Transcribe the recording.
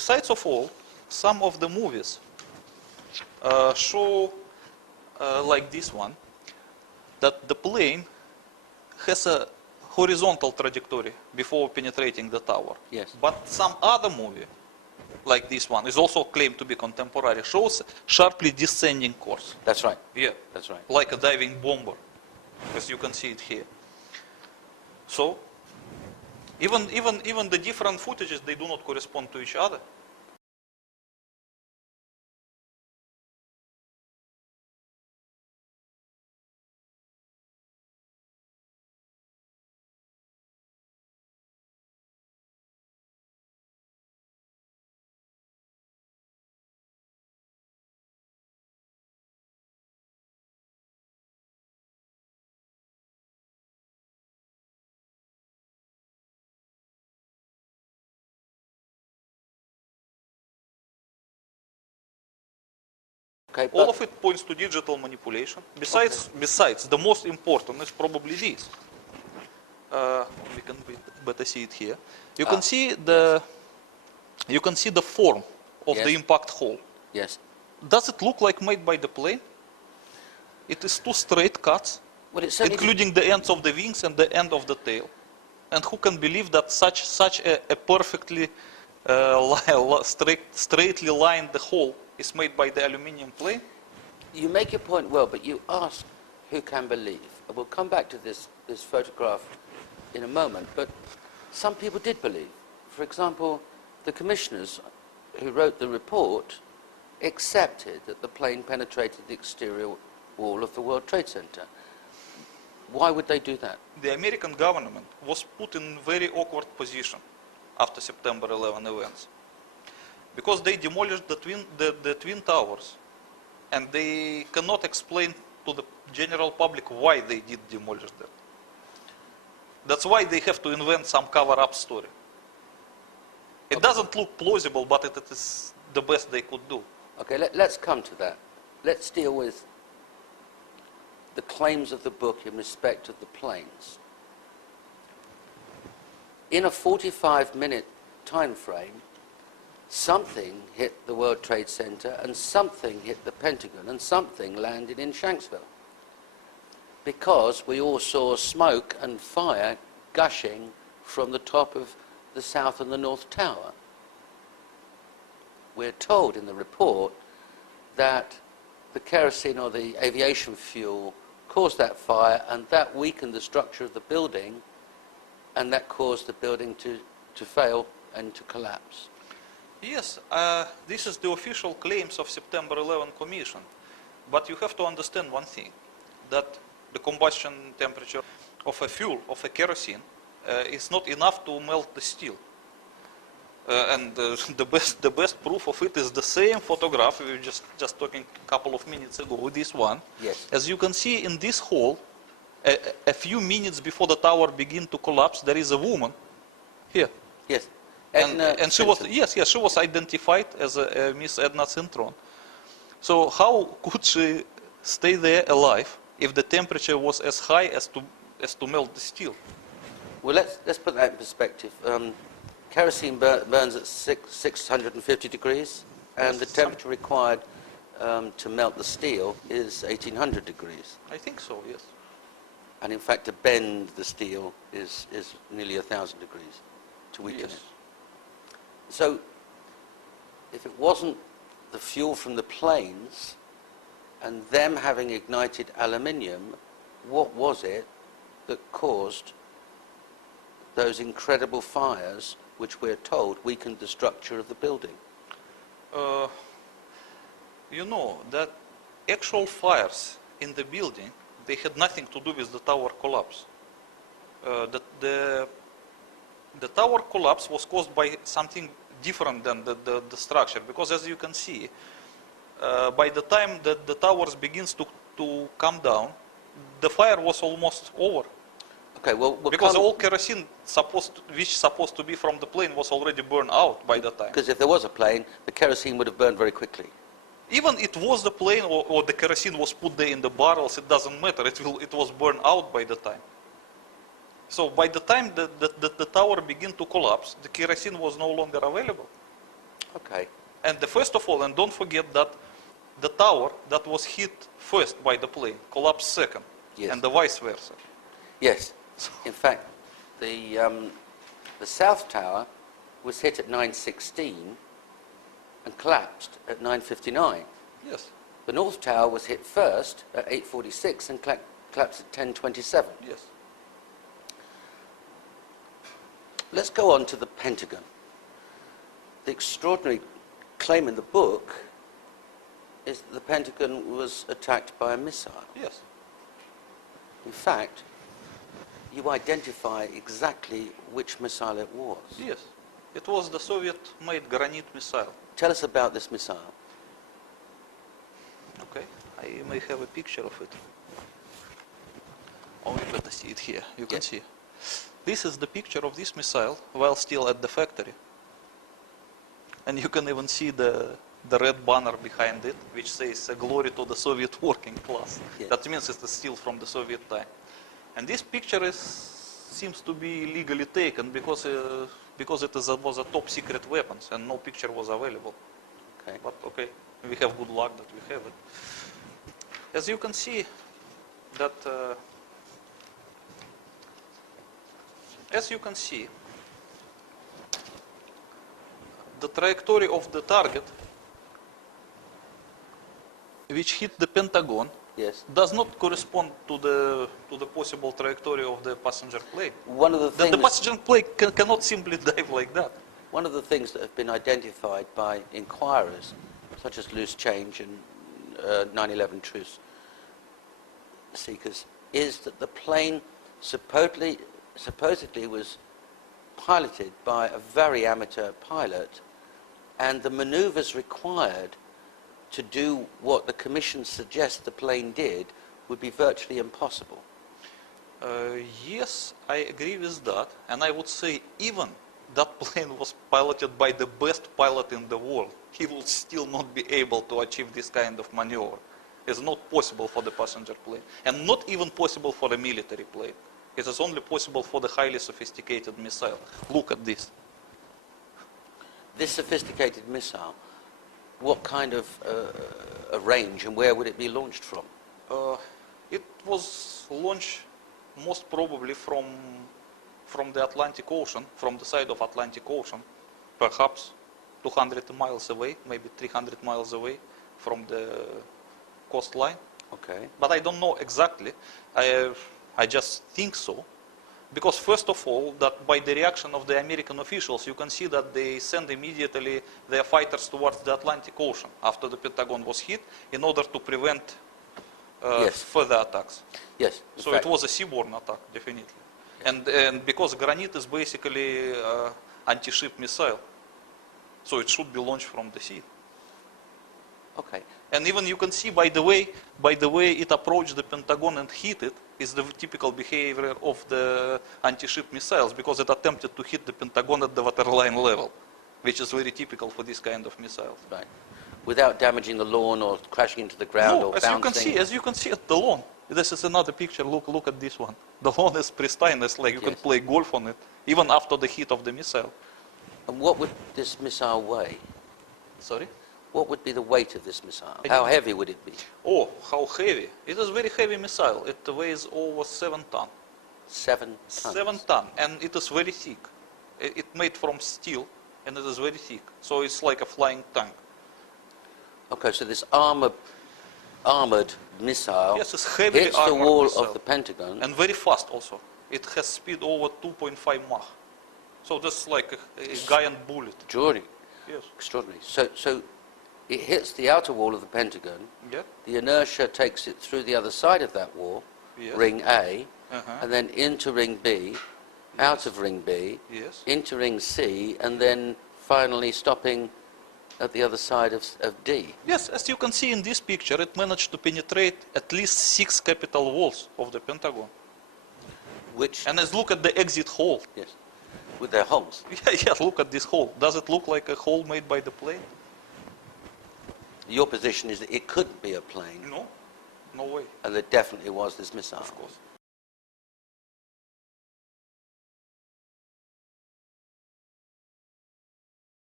besides of all, some of the movies show, like this one, that the plane has a horizontal trajectory before penetrating the tower. Yes. But some other movie, like this one, is also claimed to be contemporary, shows sharply descending course. That's right. Yeah. That's right. Like a diving bomber, as you can see it here. So, even the different footages, they do not correspond to each other. Okay, All of it points to digital manipulation. Besides, the most important is probably this. We can better see it here. You can see the form of the impact hole. Yes. Does it look like made by the plane? It is two straight cuts, Well, including the ends of the wings and the end of the tail. And who can believe that such a perfectly straightly lined hole is made by the aluminium plane? You make your point well, but you ask who can believe. We'll come back to this photograph in a moment, but some people did believe. For example, the commissioners who wrote the report accepted that the plane penetrated the exterior wall of the World Trade Center. Why would they do that? The American government was put in a very awkward position after September 11 events, because they demolished the twin towers, and they cannot explain to the general public why they did demolish them. That's why they have to invent some cover-up story. It doesn't look plausible, but it is the best they could do. Okay, let's come to that. Let's deal with the claims of the book in respect of the planes. In a 45-minute time frame, something hit the World Trade Center and something hit the Pentagon and something landed in Shanksville, because we all saw smoke and fire gushing from the top of the South and the North Tower. We're told in the report that the kerosene or the aviation fuel caused that fire, and that weakened the structure of the building, and that caused the building to fail and to collapse. Yes, this is the official claims of September 11 Commission. But you have to understand one thing, that the combustion temperature of a fuel, of a kerosene, is not enough to melt the steel. And the best proof of it is the same photograph we were just talking a couple of minutes ago, this one. Yes. As you can see in this hole, a few minutes before the tower began to collapse, there is a woman here. Yes. And she was, she was identified as Miss Edna Cintron. So how could she stay there alive if the temperature was as high as to melt the steel? Well, let's put that in perspective. Kerosene burns at 650 degrees, and the temperature required to melt the steel is 1800 degrees. I think so, yes. And in fact, to bend the steel is nearly 1000 degrees to weaken it. So, if it wasn't the fuel from the planes and them having ignited aluminium, what was it that caused those incredible fires, which we're told weakened the structure of the building? You know that actual fires in the building, they had nothing to do with the tower collapse. The tower collapse was caused by something different than the structure, because as you can see, by the time that the towers begins to come down, the fire was almost over. Okay, well, because all kerosene which supposed to be from the plane was already burned out by the time. Because if there was a plane, the kerosene would have burned very quickly. Even it was the plane or the kerosene was put there in the barrels, it doesn't matter. It was burned out by the time. So by the time the tower began to collapse, the kerosene was no longer available. Okay. And first of all, and don't forget that the tower that was hit first by the plane collapsed second, Yes. and the vice versa. Yes. In fact, the South Tower was hit at 9:16 and collapsed at 9:59. Yes, The North Tower was hit first at 8:46 and collapsed at 10:27. yes. Let's go on to the Pentagon. The extraordinary claim in the book is that the Pentagon was attacked by a missile. Yes. In fact, you identify exactly which missile it was. Yes. It was the Soviet-made Granit missile. Tell us about this missile. Okay. I may have a picture of it. Oh, you better see it here. You can Yes. see. This is the picture of this missile while still at the factory. And you can even see the red banner behind it, which says "Glory to the Soviet working class." Yes. That means it's still from the Soviet time. And this picture seems to be legally taken because it was a top secret weapons and no picture was available. Okay. But okay, we have good luck that we have it. As you can see, that the trajectory of the target, which hit the Pentagon, Yes. does not correspond to the possible trajectory of the passenger plane. One of the The things, passenger plane cannot simply dive like that. one of the things that have been identified by inquirers, such as Loose Change and 9/11 truth seekers, is that the plane supposedly was piloted by a very amateur pilot, and the maneuvers required to do what the Commission suggests the plane did would be virtually impossible. Yes, I agree with that, and I would say even that plane was piloted by the best pilot in the world, he would still not be able to achieve this kind of maneuver. It's not possible for the passenger plane, and not even possible for a military plane. It is only possible for the highly sophisticated missile. Look at this. This sophisticated missile, what kind of a range and where would it be launched from? It was launched most probably from the Atlantic Ocean, from the side of Atlantic Ocean, perhaps 200 miles away, maybe 300 miles away from the coastline. Okay. But I don't know exactly. I just think so. Because first of all, that by the reaction of the American officials, you can see that they send immediately their fighters towards the Atlantic Ocean after the Pentagon was hit in order to prevent Yes. further attacks. Yes. in So fact, it was a seaborne attack, definitely. And because Granit is basically anti-ship missile, so it should be launched from the sea. Okay. And even you can see by the way it approached the Pentagon and hit it is the typical behavior of the anti-ship missiles, because it attempted to hit the Pentagon at the waterline level, which is very typical for this kind of missiles. Right. Without damaging the lawn or crashing into the ground No, or as bouncing. you can see at the lawn. This is another picture. Look at this one. The lawn is pristine. It's like you can Yes. play golf on it, even after the hit of the missile. And what would this missile weigh? Sorry? What would be the weight of this missile? I How don't- heavy would it be? Oh, how heavy! It is a very heavy missile. It weighs over 7 tons. 7 tons. 7 tons, and it is very thick. It made from steel, and it is very thick. So it's like a flying tank. Okay, so this armored missile Yes, it's heavily hits the armored wall missile. of the Pentagon. And very fast also. It has speed over 2.5 Mach. So this is like a giant bullet. Extraordinary. Yes. Extraordinary. So it hits the outer wall of the Pentagon. Yeah. The inertia takes it through the other side of that wall, Yes. ring A, Uh-huh. and then into ring B, out of ring B, Yes. into ring C, and then finally stopping at the other side of D. Yes, as you can see in this picture, it managed to penetrate at least 6 capital walls of the Pentagon. Which, And let's look at the exit hole. yes, with their holes. Yeah, look at this hole. Does it look like a hole made by the plane? Your position is that it couldn't be a plane, No, no way. and there definitely was this missile. Of course.